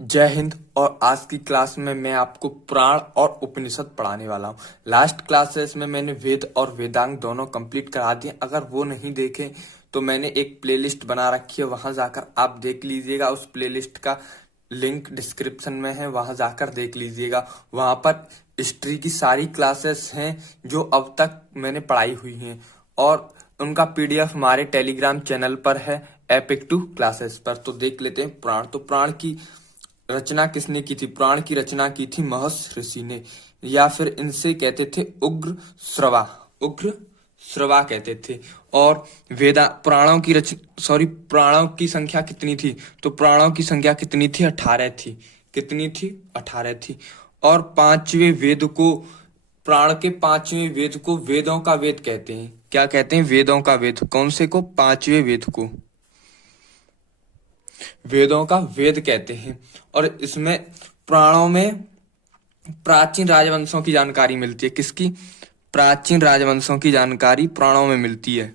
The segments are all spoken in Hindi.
जय हिंद। और आज की क्लास में मैं आपको पुराण और उपनिषद पढ़ाने वाला हूँ। लास्ट क्लासेस में मैंने वेद और वेदांग दोनों कंप्लीट करा दिए। अगर वो नहीं देखे तो मैंने एक प्लेलिस्ट बना रखी है, वहां जाकर आप देख लीजिएगा। उस प्लेलिस्ट का लिंक डिस्क्रिप्शन में है, वहां जाकर देख लीजिएगा। वहां पर हिस्ट्री की सारी क्लासेस हैं जो अब तक मैंने पढ़ाई हुई हैं, और उनका पीडीएफ हमारे टेलीग्राम चैनल पर है, एपिक टू क्लासेस पर। तो देख लेते हैं पुराण। तो पुराण की रचना किसने की थी? पुराण की रचना की थी महर्षि ऋषि ने, या फिर इनसे कहते थे उग्र श्रवा। उग्र श्रवा कहते थे। और वेदा पुराणों की पुराणों की संख्या कितनी थी? तो पुराणों की संख्या कितनी थी? 18 थी। कितनी थी? 18 थी। और पांचवें वेद को, पुराण के पांचवें वेद को वेदों का वेद कहते हैं। क्या कहते हैं? वेदों का वेद। कौन से को? पांचवें वेद को वेदों का वेद कहते हैं। और इसमें पुराणों में प्राचीन राजवंशों की जानकारी मिलती है। किसकी? प्राचीन राजवंशों की जानकारी पुराणों में मिलती है।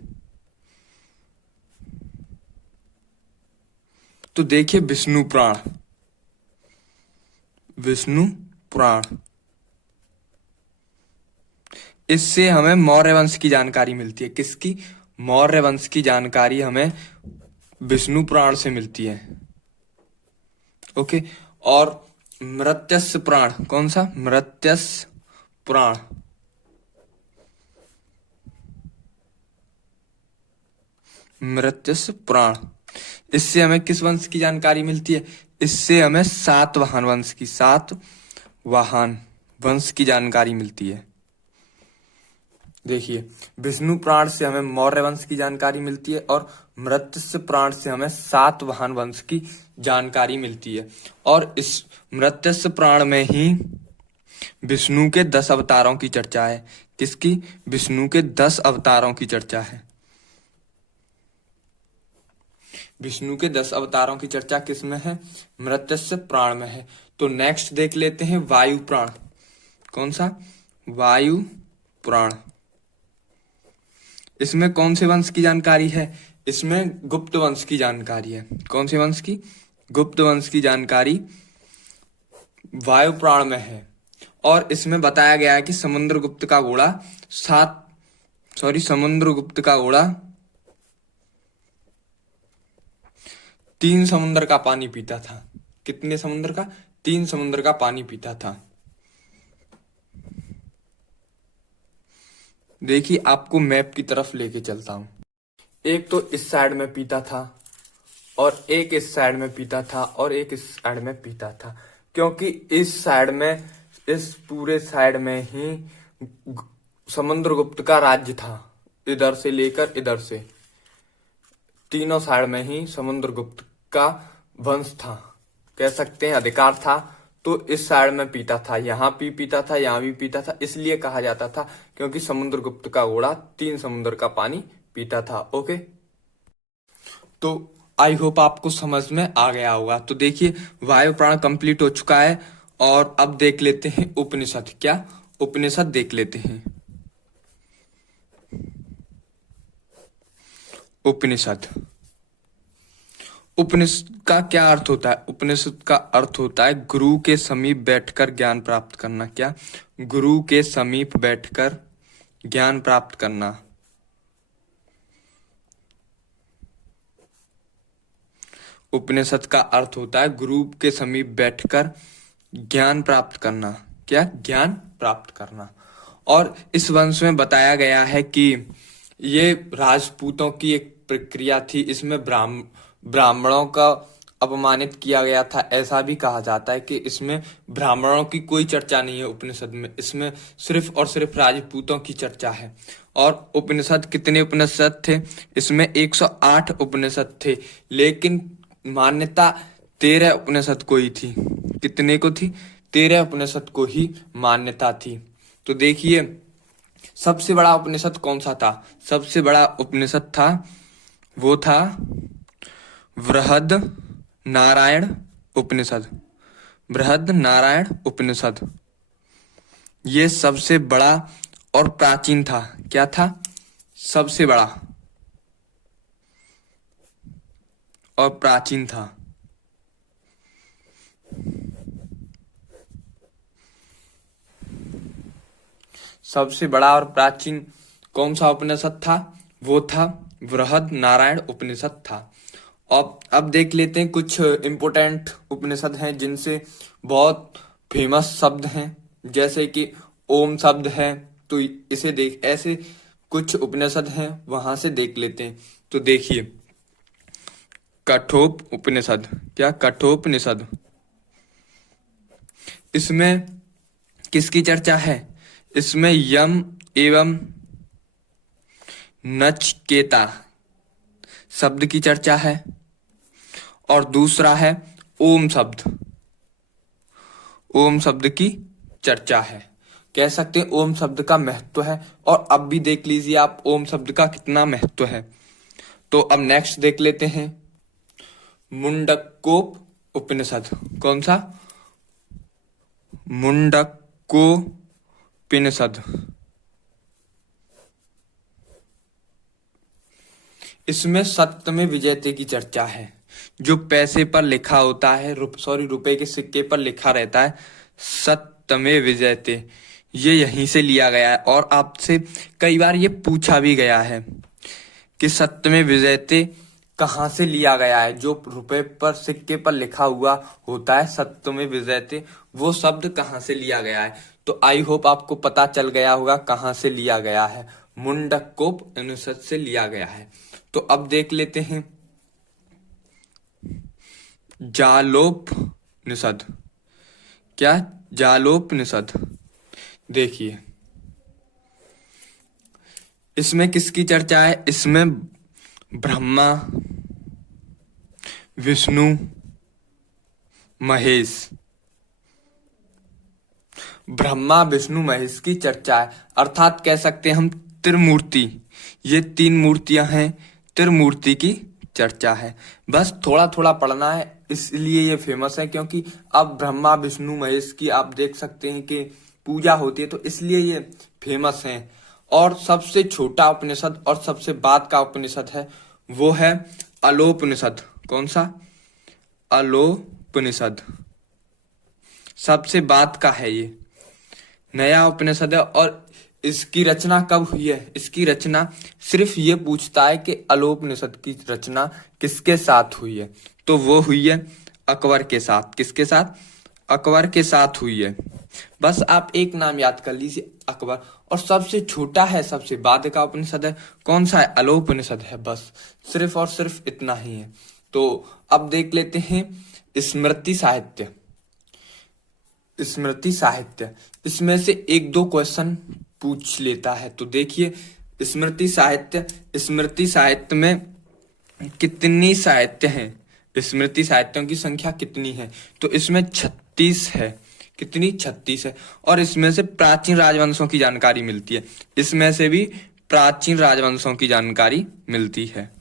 तो देखिए विष्णु पुराण। विष्णु पुराण, इससे हमें मौर्य वंश की जानकारी मिलती है। किसकी? मौर्य वंश की जानकारी हमें विष्णु पुराण से मिलती है। ओके। और मृत्यस्य पुराण, कौन सा? मृत्यस्य पुराण। मृत्यस्य पुराण, इससे हमें किस वंश की जानकारी मिलती है? इससे हमें सातवाहन वंश की, सातवाहन वंश की जानकारी मिलती है। देखिए, विष्णु पुराण से हमें मौर्य वंश की जानकारी मिलती है, और मृत्युस्य पुराण से हमें सातवाहन वंश की जानकारी मिलती है। और इस मृत्युस्य पुराण में ही विष्णु के 10 अवतारों की चर्चा है। किसकी? विष्णु के 10 अवतारों की चर्चा है। विष्णु के 10 अवतारों की चर्चा किस में है? मृत्युस्य पुराण में है। तो नेक्स्ट देख लेते हैं वायु पुराण। कौन सा? वायु पुराण। इसमें कौन से वंश की जानकारी है? इसमें गुप्त वंश की जानकारी है। कौन से वंश की? गुप्त वंश की जानकारी वायु पुराण में है। और इसमें बताया गया है कि समुद्रगुप्त का घोड़ा समुद्रगुप्त का घोड़ा 3 समुद्र का पानी पीता था। कितने समुद्र का? 3 समुद्र का पानी पीता था। देखिए, आपको मैप की तरफ लेके चलता हूं। एक तो इस साइड में पीता था, और एक इस साइड में पीता था, और एक इस साइड में पीता था। क्योंकि इस साइड में, इस पूरे साइड में ही समुद्रगुप्त का राज्य था। इधर से लेकर इधर से तीनों साइड में ही समुद्रगुप्त का वंश था, कह सकते हैं अधिकार था। तो इस साइड में पीता था, यहाँ भी पीता था, यहाँ भी पीता था। इसलिए कहा जाता था क्योंकि समुद्रगुप्त का घोड़ा 3 समुद्र का पानी पीता था। ओके। तो आई होप आपको समझ में आ गया होगा। तो देखिए, वायु पुराण कंप्लीट हो चुका है। और अब देख लेते हैं उपनिषद। क्या? उपनिषद देख लेते हैं। उपनिषद। उपनिषद का क्या अर्थ होता है? उपनिषद का अर्थ होता है गुरु के समीप बैठकर ज्ञान प्राप्त करना। क्या? गुरु के समीप बैठकर ज्ञान प्राप्त करना। उपनिषद का अर्थ होता है गुरु के समीप बैठकर ज्ञान प्राप्त करना। क्या? ज्ञान प्राप्त करना। और इस वंश में बताया गया है कि ये राजपूतों की एक प्रक्रिया थी। इसमें ब्राह्मणों का अपमानित किया गया था। ऐसा भी कहा जाता है कि इसमें ब्राह्मणों की कोई चर्चा नहीं है उपनिषद में। इसमें सिर्फ और सिर्फ राजपूतों की चर्चा है। और उपनिषद, कितने उपनिषद थे? इसमें 108 उपनिषद थे, लेकिन मान्यता 13 उपनिषद को ही थी। कितने को थी? 13 उपनिषद को ही मान्यता थी। तो देखिए, सबसे बड़ा उपनिषद कौन सा था? सबसे बड़ा उपनिषद था, वो था बृहद नारायण उपनिषद। बृहद नारायण उपनिषद, ये सबसे बड़ा और प्राचीन था। क्या था? सबसे बड़ा और प्राचीन था। सबसे बड़ा और प्राचीन कौन सा उपनिषद था? वो था बृहद नारायण उपनिषद था। अब देख लेते हैं कुछ इम्पोर्टेंट उपनिषद हैं जिनसे बहुत फेमस शब्द हैं, जैसे कि ओम शब्द है, तो इसे देख, ऐसे कुछ उपनिषद हैं, वहां से देख लेते हैं। तो देखिए, कठोप उपनिषद, क्या कठोपनिषद, इसमें किसकी चर्चा है? इसमें यम एवं नचिकेता शब्द की चर्चा है। और दूसरा है ओम शब्द, ओम शब्द की चर्चा है। कह सकते हैं ओम शब्द का महत्व है। और अब भी देख लीजिए आप ओम शब्द का कितना महत्व है। तो अब नेक्स्ट देख लेते हैं मुंडकोप उपनिषद। कौन सा? मुंडकोपनिषद। इसमें सत्यमेव विजयते की चर्चा है। जो पैसे पर लिखा होता है, रुपए के सिक्के पर लिखा रहता है सत्यमेव विजयते, ये यहीं से लिया गया है। और आपसे कई बार ये पूछा भी गया है कि सत्यमेव विजयते कहाँ से लिया गया है। जो रुपए पर सिक्के पर लिखा हुआ होता है सत्यमेव विजयते, वो शब्द कहाँ से लिया गया है। तो आई होप आपको पता चल गया होगा कहाँ से लिया गया है। मुंडकोप उपनिषद से लिया गया है। तो अब देख लेते हैं जालोपनिषद। क्या? जालोपनिषद। देखिए, इसमें किसकी चर्चा है? इसमें ब्रह्मा विष्णु महेश, ब्रह्मा विष्णु महेश की चर्चा है। अर्थात कह सकते हैं हम त्रिमूर्ति, ये तीन मूर्तियां हैं, त्रिमूर्ति की चर्चा है। बस थोड़ा थोड़ा पढ़ना है, इसलिए ये फेमस है, क्योंकि अब ब्रह्मा विष्णु महेश की आप देख सकते हैं कि पूजा होती है, तो इसलिए ये फेमस है। और सबसे छोटा उपनिषद और सबसे बाद का उपनिषद है, वो है अलोपनिषद। कौन सा? अलोपनिषद सबसे बाद का है, ये नया उपनिषद है। और इसकी रचना कब हुई है? इसकी रचना सिर्फ ये पूछता है कि अलोपनिषद की रचना किसके साथ हुई है, तो वो हुई है अकबर के साथ। किसके साथ? अकबर के साथ हुई है। बस आप एक नाम याद कर लीजिए, अकबर। और सबसे छोटा है, सबसे बाद का उपनिषद है, कौन सा है? अलोपनिषद है। बस सिर्फ और सिर्फ इतना ही है। तो अब देख लेते हैं स्मृति साहित्य। स्मृति साहित्य, इसमें से एक दो क्वेश्चन पूछ लेता है। तो देखिए स्मृति साहित्य, स्मृति साहित्य में कितनी साहित्य हैं? स्मृति साहित्यों की संख्या कितनी है? तो इसमें 36 है। कितनी? 36 है। और इसमें से प्राचीन राजवंशों की जानकारी मिलती है। इसमें से भी प्राचीन राजवंशों की जानकारी मिलती है।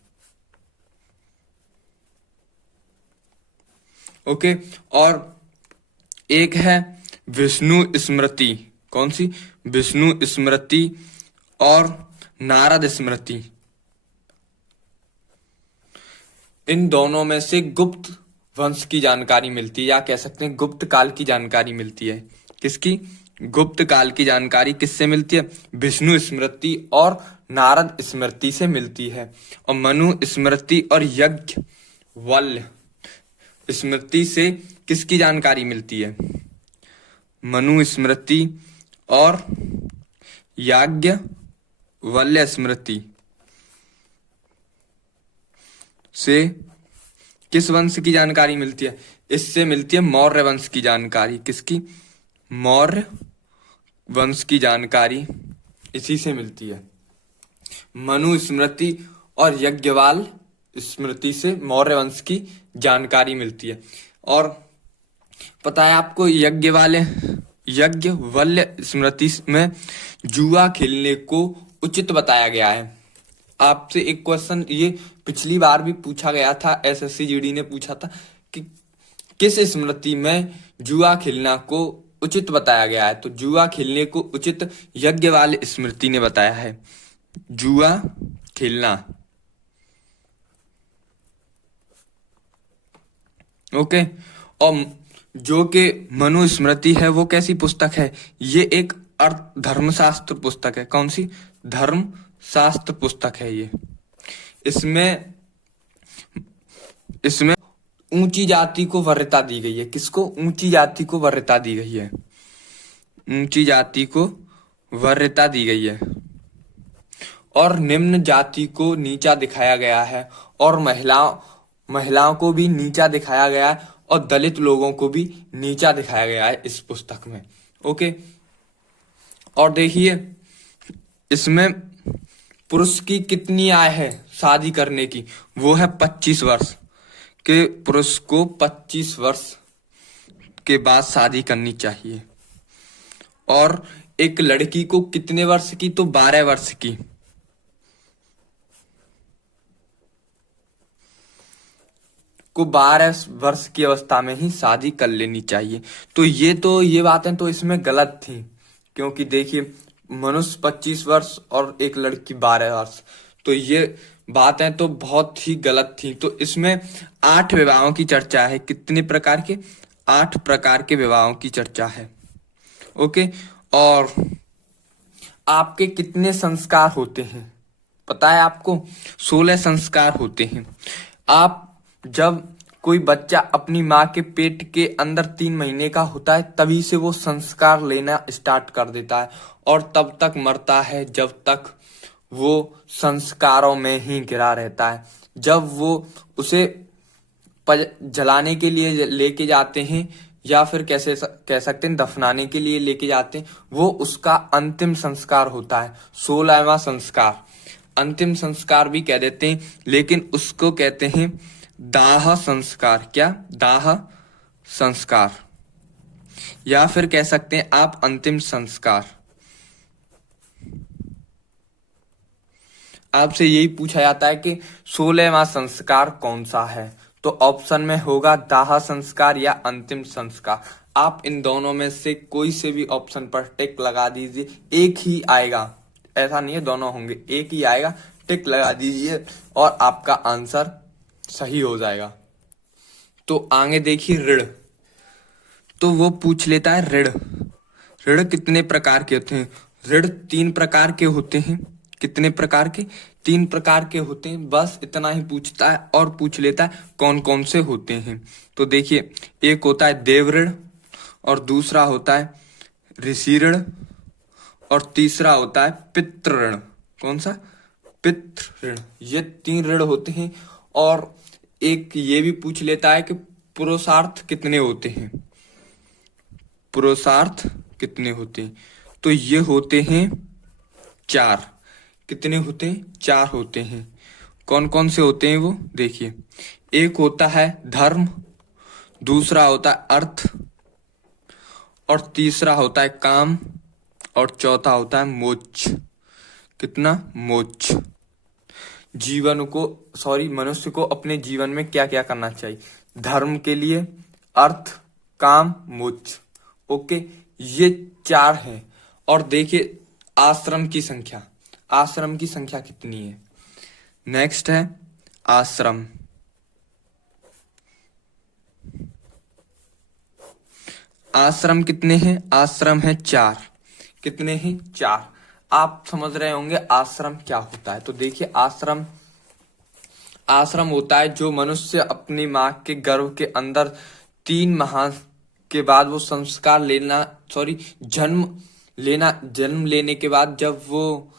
ओके। और एक है विष्णु स्मृति। कौन सी? विष्णु स्मृति और नारद स्मृति। इन दोनों में से गुप्त वंश की जानकारी मिलती है, या कह सकते हैं गुप्त काल की जानकारी मिलती है। किसकी? गुप्त काल की जानकारी किससे मिलती है? विष्णु स्मृति और नारद स्मृति से मिलती है। और मनु स्मृति और याज्ञवल्क्य स्मृति से किसकी जानकारी मिलती है? मनु स्मृति और याज्ञवल्क्य स्मृति से किस वंश की जानकारी मिलती है? इससे मिलती है मौर्य वंश की जानकारी। किसकी? मौर्य वंश की जानकारी इसी से मिलती है। मनु स्मृति और याज्ञवल्क्य स्मृति से मौर्य वंश की जानकारी मिलती है। और पता है आपको याज्ञवल्क्य स्मृति में जुआ खेलने को उचित बताया गया है। आपसे एक क्वेश्चन ये पिछली बार भी पूछा गया था, एसएससी जीडी ने पूछा था कि किस स्मृति में जुआ खेलना को उचित बताया गया है। तो जुआ खेलने को उचित याज्ञवल्क्य स्मृति ने बताया है। जुआ खेलना। ओके। और जो कि मनु स्मृति है वो कैसी पुस्तक है? ये एक अर्थ धर्मशास्त्र पुस्तक है। कौन सी? धर्मशास्त्र पुस्तक है ये। इसमें इसमें ऊंची जाति को वरीयता दी गई है। किसको? ऊंची जाति को वरीयता दी गई है। ऊंची जाति को वरीयता दी गई है और निम्न जाति को नीचा दिखाया गया है और महिलाओं को भी नीचा दिखाया गया है और दलित लोगों को भी नीचा दिखाया गया है इस पुस्तक में। ओके, और देखिए इसमें पुरुष की कितनी आय है शादी करने की? वो है 25 वर्ष के। पुरुष को 25 वर्ष के बाद शादी करनी चाहिए। और एक लड़की को कितने वर्ष की? तो 12 वर्ष की। को 12 वर्ष की अवस्था में ही शादी कर लेनी चाहिए। तो ये बातें तो इसमें गलत थी, क्योंकि देखिए मनुष्य 25 वर्ष और एक लड़की 12 वर्ष, तो ये बातें तो बहुत ही गलत थी। तो इसमें 8 विवाहों की चर्चा है। कितने प्रकार के? 8 प्रकार के विवाहों की चर्चा है। ओके, और आपके कितने संस्कार होते हैं पता है आपको? 16 संस्कार होते हैं। आप जब कोई बच्चा अपनी माँ के पेट के अंदर 3 महीने का होता है तभी से वो संस्कार लेना स्टार्ट कर देता है और तब तक मरता है जब तक वो संस्कारों में ही गिरा रहता है। जब वो उसे जलाने के लिए लेके जाते हैं या फिर कैसे कह सकते हैं दफनाने के लिए लेके जाते हैं, वो उसका अंतिम संस्कार होता है, 16वां संस्कार। अंतिम संस्कार भी कह देते हैं, लेकिन उसको कहते हैं दाह संस्कार। क्या? दाह संस्कार, या फिर कह सकते हैं आप अंतिम संस्कार। आपसे यही पूछा जाता है कि 16वां संस्कार कौन सा है, तो ऑप्शन में होगा दाह संस्कार या अंतिम संस्कार। आप इन दोनों में से कोई से भी ऑप्शन पर टिक लगा दीजिए, एक ही आएगा, ऐसा नहीं है दोनों होंगे, एक ही आएगा, टिक लगा दीजिए और आपका आंसर सही हो जाएगा। तो आगे देखिए ऋण, तो वो पूछ लेता है ऋण। ऋण कितने प्रकार के होते हैं? ऋण 3 प्रकार के होते हैं। कितने प्रकार के? 3 प्रकार के होते हैं। बस इतना ही पूछता है और पूछ लेता है कौन कौन से होते हैं। तो देखिए, एक होता है देव ऋण और दूसरा होता है ऋषि ऋण और तीसरा होता है पितृ ऋण। कौन सा? पितृ ऋण। ये 3 ऋण होते हैं। और एक ये भी पूछ लेता है कि पुरुषार्थ कितने होते हैं? पुरुषार्थ कितने होते हैं? तो ये होते हैं 4। कितने होते हैं? 4 होते हैं। कौन कौन से होते हैं वो? देखिए, एक होता है धर्म, दूसरा होता है अर्थ और तीसरा होता है काम और चौथा होता है मोक्ष। कितना? मोक्ष। मनुष्य को अपने जीवन में क्या क्या करना चाहिए? धर्म के लिए, अर्थ, काम, मोक्ष। ओके, ये 4 हैं। और देखिए आश्रम की संख्या, आश्रम की संख्या कितनी है? नेक्स्ट है आश्रम। आश्रम कितने हैं? आश्रम है 4। कितने हैं? 4। आप समझ रहे होंगे आश्रम क्या होता है। तो देखिए आश्रम होता है जो मनुष्य अपनी माँ के गर्भ के अंदर 3 माह के बाद वो संस्कार जन्म लेने के बाद, जब वो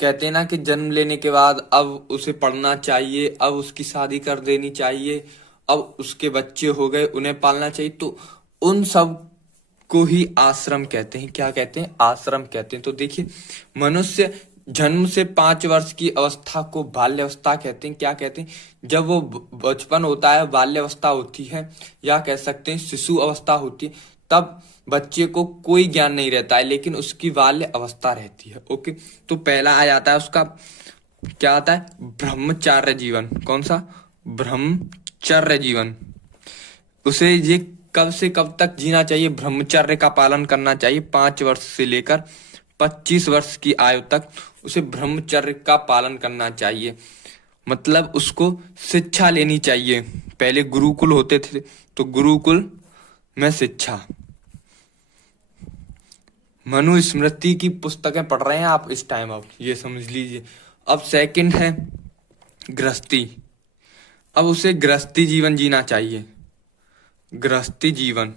कहते हैं ना कि जन्म लेने के बाद अब उसे पढ़ना चाहिए, अब उसकी शादी कर देनी चाहिए, अब उसके बच्चे हो गए, उन्हें पालना चाहिए, तो उन सब को ही आश्रम कहते हैं। क्या कहते हैं? आश्रम कहते हैं। तो देखिए, मनुष्य जन्म से 5 वर्ष की अवस्था को बाल्यावस्था कहते हैं। क्या कहते हैं? जब वो बचपन होता है, बाल्यावस्था होती है, या कह सकते हैं शिशु अवस्था होती है, तब बच्चे को कोई ज्ञान नहीं रहता है, लेकिन उसकी बाल्य अवस्था रहती है। ओके, तो पहला आ जाता है उसका, क्या आता है? ब्रह्मचर्य जीवन। कौन सा? ब्रह्मचर्य जीवन। उसे ये कब से कब तक जीना चाहिए? ब्रह्मचर्य का पालन करना चाहिए। 5 वर्ष से लेकर 25 वर्ष की आयु तक उसे ब्रह्मचर्य का पालन करना चाहिए। मतलब उसको शिक्षा लेनी चाहिए। पहले गुरुकुल होते थे, तो गुरुकुल में शिक्षा, मनुस्मृति की पुस्तकें पढ़ रहे हैं आप इस टाइम, अब ये समझ लीजिए। अब सेकंड है गृहस्थी। अब उसे गृहस्थी जीवन जीना चाहिए। गृहस्थी जीवन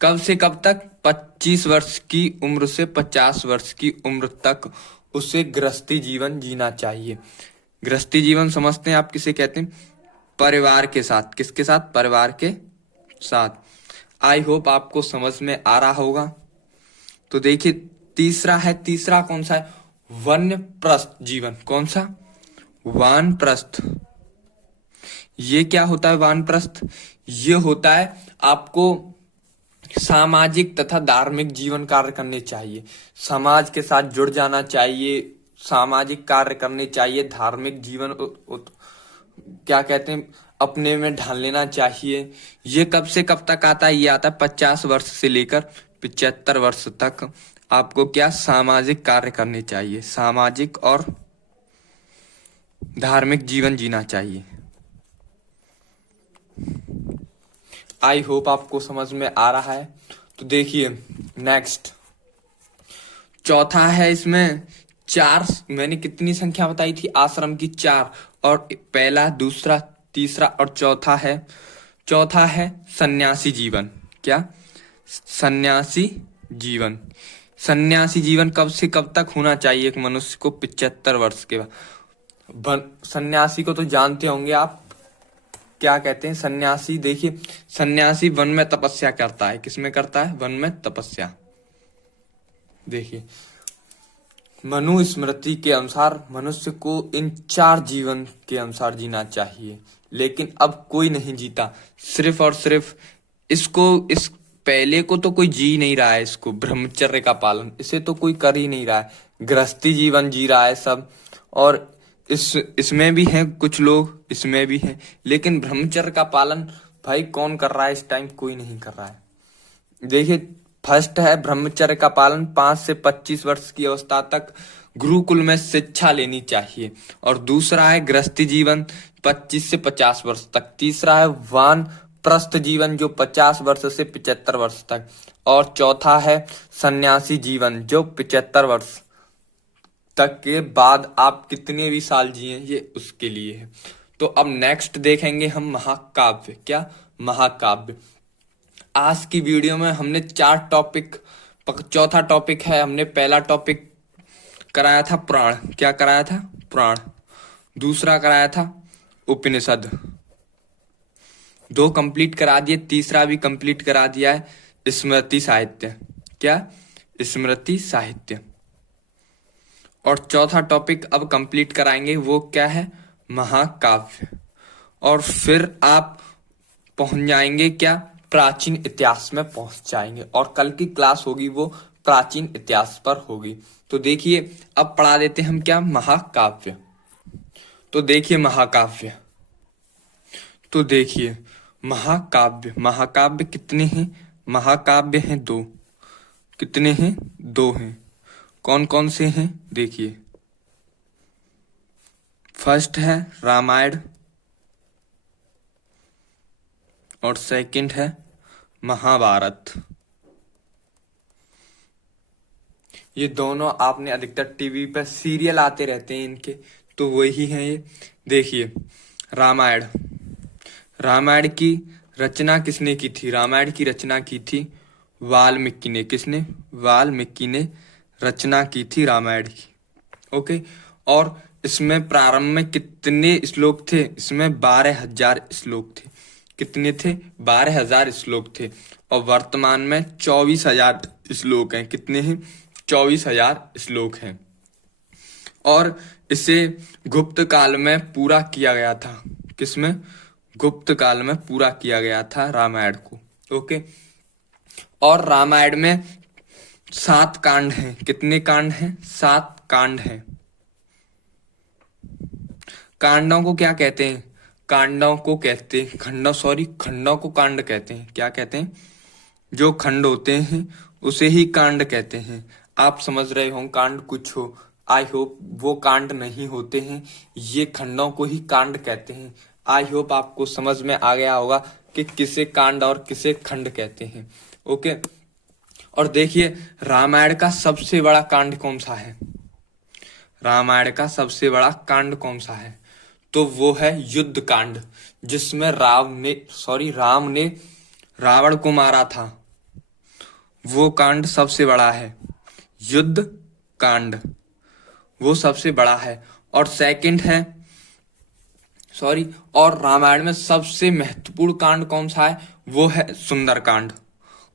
कब से कब तक? 25 वर्ष की उम्र से 50 वर्ष की उम्र तक उसे गृहस्थी जीवन जीना चाहिए। गृहस्थी जीवन समझते हैं आप किसे कहते हैं? परिवार के साथ। किसके साथ? परिवार के साथ। आई होप आपको समझ में आ रहा होगा। तो देखिए तीसरा कौन सा है? वानप्रस्थ जीवन। कौन सा? वानप्रस्थ। ये क्या होता है वानप्रस्थ? ये होता है आपको सामाजिक तथा धार्मिक जीवन कार्य करने चाहिए, समाज के साथ जुड़ जाना चाहिए, सामाजिक कार्य करने चाहिए, धार्मिक जीवन क्या कहते हैं अपने में ढाल लेना चाहिए। ये कब से कब तक आता है? ये आता है 50 वर्ष से लेकर 75 वर्ष तक आपको क्या सामाजिक कार्य करने चाहिए, सामाजिक और धार्मिक जीवन जीना चाहिए। आई होप आपको समझ में आ रहा है। तो देखिए नेक्स्ट चौथा है, इसमें 4 मैंने कितनी संख्या बताई थी आश्रम की? 4। और पहला, दूसरा, तीसरा और चौथा है सन्यासी जीवन। क्या? सन्यासी जीवन। सन्यासी जीवन कब से कब तक होना चाहिए एक मनुष्य को? 75 वर्ष के बाद। सन्यासी को तो जानते होंगे आप, क्या कहते हैं सन्यासी? देखिए सन्यासी वन में तपस्या करता है। किसमें करता है? वन में तपस्या। देखिए मनुस्मृति के अनुसार मनुष्य को इन 4 जीवन के अनुसार जीना चाहिए, लेकिन अब कोई नहीं जीता। सिर्फ और सिर्फ इस पहले को तो कोई जी नहीं रहा है, इसको ब्रह्मचर्य का पालन इसे तो कोई कर ही नहीं रहा है, गृहस्थी जीवन जी रहा है सब। और इसमें भी हैं कुछ लोग, इसमें भी हैं, लेकिन ब्रह्मचर्य का पालन भाई कौन कर रहा है इस टाइम? कोई नहीं कर रहा है। देखिए फर्स्ट है ब्रह्मचर्य का पालन, 5 से 25 वर्ष की अवस्था तक गुरुकुल में शिक्षा लेनी चाहिए। और दूसरा है गृहस्थी जीवन 25 से 50 वर्ष तक। तीसरा है वानप्रस्थ जीवन जो 50 वर्ष से 75 वर्ष तक। और चौथा है सन्यासी जीवन जो 75 वर्ष तक के बाद आप कितने भी साल जिए ये उसके लिए है। तो अब नेक्स्ट देखेंगे हम महाकाव्य। क्या? महाकाव्य। आज की वीडियो में हमने 4 टॉपिक, चौथा टॉपिक है, हमने पहला टॉपिक कराया था पुराण। क्या कराया था? पुराण। दूसरा कराया था उपनिषद। 2 कंप्लीट करा दिए, तीसरा भी कंप्लीट करा दिया है स्मृति साहित्य। क्या? स्मृति साहित्य। और चौथा टॉपिक अब कंप्लीट कराएंगे, वो क्या है? महाकाव्य। और फिर आप पहुंच जाएंगे क्या? प्राचीन इतिहास में पहुंच जाएंगे। और कल की क्लास होगी वो प्राचीन इतिहास पर होगी। तो देखिए अब पढ़ा देते हम क्या? महाकाव्य। तो देखिए महाकाव्य, तो देखिए महाकाव्य कितने हैं? महाकाव्य हैं 2। कितने हैं? 2 हैं। कौन कौन से हैं? देखिए फर्स्ट है रामायण और सेकंड है महाभारत। ये दोनों आपने अधिकतर टीवी पर सीरियल आते रहते हैं इनके, तो वही हैं ये। देखिए रामायण की रचना किसने की थी? रामायण की रचना की थी वाल्मीकि ने। किसने? वाल्मीकि ने रचना की थी रामायण की। ओके। और इसमें प्रारंभ में कितने श्लोक थे? इसमें 12,000 श्लोक थे। कितने थे? 12,000 श्लोक थे। और वर्तमान में 24,000 श्लोक हैं। कितने हैं? 24,000 श्लोक हैं। और इसे गुप्त काल में पूरा किया गया था। किसमें? गुप्त काल में पूरा किया गया था रामायण को। ओके। और रामायण में 7 कांड हैं। कितने कांड हैं? 7 कांड हैं। कांडों को क्या कहते हैं? खंडों को कांड कहते हैं। क्या कहते हैं? जो खंड होते हैं उसे ही कांड कहते हैं। आप समझ रहे हो कांड कुछ हो, आई होप वो कांड नहीं होते हैं, ये खंडों को ही कांड कहते हैं। आई होप आपको समझ में आ गया होगा कि किसे कांड और किसे खंड कहते हैं। ओके। और देखिए रामायण का सबसे बड़ा कांड कौन सा है? रामायण का सबसे बड़ा कांड कौन सा है? तो वो है युद्ध कांड, जिसमें राम ने रावण को मारा था। वो कांड सबसे बड़ा है, युद्ध कांड, वो सबसे बड़ा है। और सेकंड है और रामायण में सबसे महत्वपूर्ण कांड कौन सा है? वो है सुंदर कांड।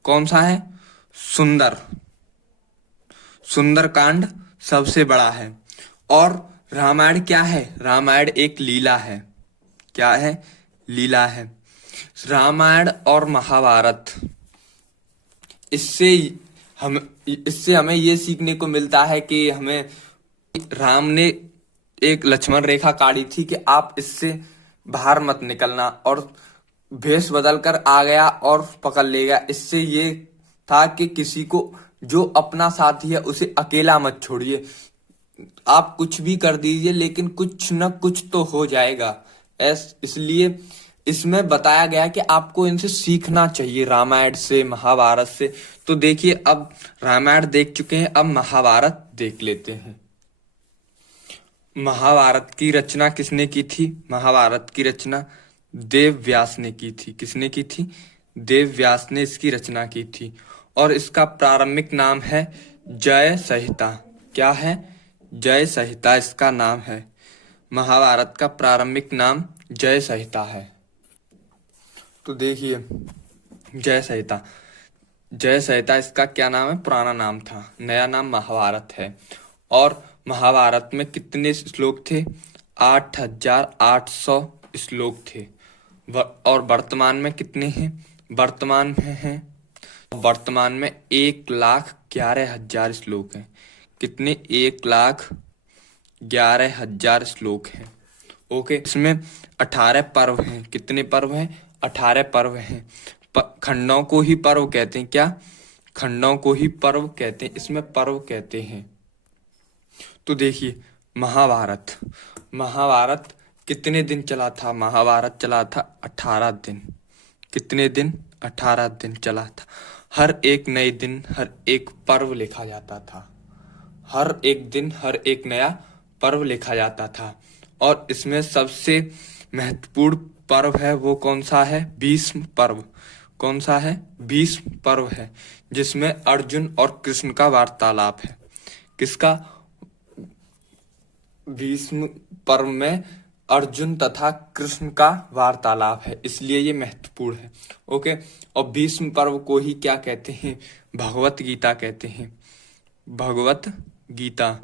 कौन सा है? सुंदर कांड सबसे बड़ा है। और रामायण क्या है? रामायण एक लीला है। क्या है? लीला है। रामायण और महाभारत, इससे हमें ये सीखने को मिलता है कि हमें राम ने एक लक्ष्मण रेखा काटी थी कि आप इससे बाहर मत निकलना, और भेष बदल कर आ गया और पकड़ ले गया। इससे ये था कि किसी को, जो अपना साथी है, उसे अकेला मत छोड़िए। आप कुछ भी कर दीजिए लेकिन कुछ न कुछ तो हो जाएगा। इसलिए इसमें बताया गया कि आपको इनसे सीखना चाहिए, रामायण से, महाभारत से। तो देखिए, अब रामायण देख चुके हैं, अब महाभारत देख लेते हैं। महाभारत की रचना किसने की थी? महाभारत की रचना देव व्यास ने की थी। किसने की थी? देव व्यास ने इसकी रचना की थी। और इसका प्रारंभिक नाम है जय संहिता। क्या है? जय संहिता इसका नाम है। महाभारत का प्रारंभिक नाम जय संहिता है। तो देखिए, जय संहिता इसका क्या नाम है? पुराना नाम था, नया नाम महाभारत है। और महाभारत में कितने श्लोक थे? 8,800 श्लोक थे। और वर्तमान में कितने हैं? वर्तमान में 1,11,000 श्लोक हैं। कितने? 1,11,000 श्लोक हैं। ओके, इसमें 18 पर्व हैं। कितने पर्व हैं? 18 पर्व हैं। खंडों को ही पर्व कहते हैं। क्या? खंडों को ही पर्व कहते हैं। इसमें पर्व कहते हैं। तो देखिए, महाभारत कितने दिन चला था? महाभारत चला था 18 दिन। कितने दिन? 18 दिन चला था। हर एक नए दिन, हर एक पर्व लिखा जाता था। हर एक दिन, हर एक नया पर्व लिखा जाता था। और इसमें सबसे महत्वपूर्ण पर्व है, वो कौन सा है? भीष्म पर्व। कौन सा है? भीष्म पर्व है, जिसमें अर्जुन और कृष्ण का वार्तालाप है। किसका? भीष्म पर्व में अर्जुन तथा कृष्ण का वार्तालाप है, इसलिए ये महत्वपूर्ण है। ओके, और भीष्म पर्व को ही क्या कहते हैं? भगवत गीता कहते हैं। भगवत गीता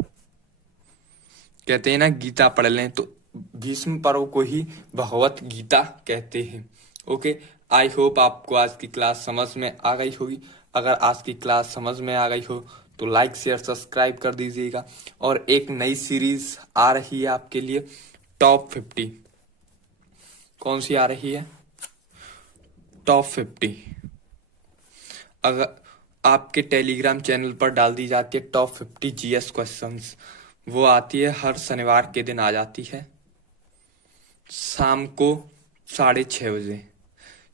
कहते हैं ना, गीता पढ़ लें तो भीष्म पर्व को ही भगवत गीता कहते हैं। ओके, आई होप आपको आज की क्लास समझ में आ गई होगी। अगर आज की क्लास समझ में आ गई हो तो लाइक शेयर सब्सक्राइब कर दीजिएगा। और एक नई सीरीज आ रही है आपके लिए, टॉप 50। कौन सी आ रही है? टॉप 50। अगर आपके टेलीग्राम चैनल पर डाल दी जाती है टॉप 50 जीएस क्वेश्चंस। वो आती है हर शनिवार के दिन, आ जाती है शाम को 6:30 बजे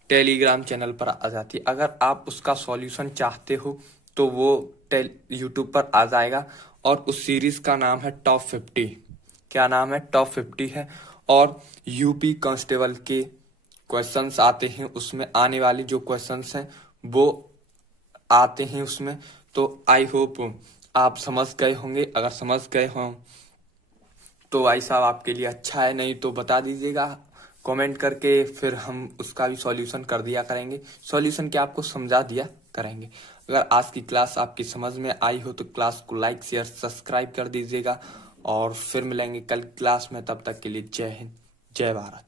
टेलीग्राम चैनल पर आ जाती है। अगर आप उसका सॉल्यूशन चाहते हो तो वो यूट्यूब पर आ जाएगा। और उस सीरीज का नाम है टॉप 50। क्या नाम है? टॉप 50 है। और यूपी कांस्टेबल के क्वेश्चंस आते हैं उसमें, आने वाले जो क्वेश्चंस हैं वो आते हैं उसमें। तो आई होप आप समझ गए होंगे। अगर समझ गए हों तो भाई साहब आपके लिए अच्छा है, नहीं तो बता दीजिएगा कमेंट करके, फिर हम उसका भी सॉल्यूशन कर दिया करेंगे। सॉल्यूशन क्या, आपको समझा दिया करेंगे। अगर आज की क्लास आपकी समझ में आई हो तो क्लास को लाइक शेयर सब्सक्राइब कर दीजिएगा। और फिर मिलेंगे कल क्लास में, तब तक के लिए जय हिंद, जय भारत।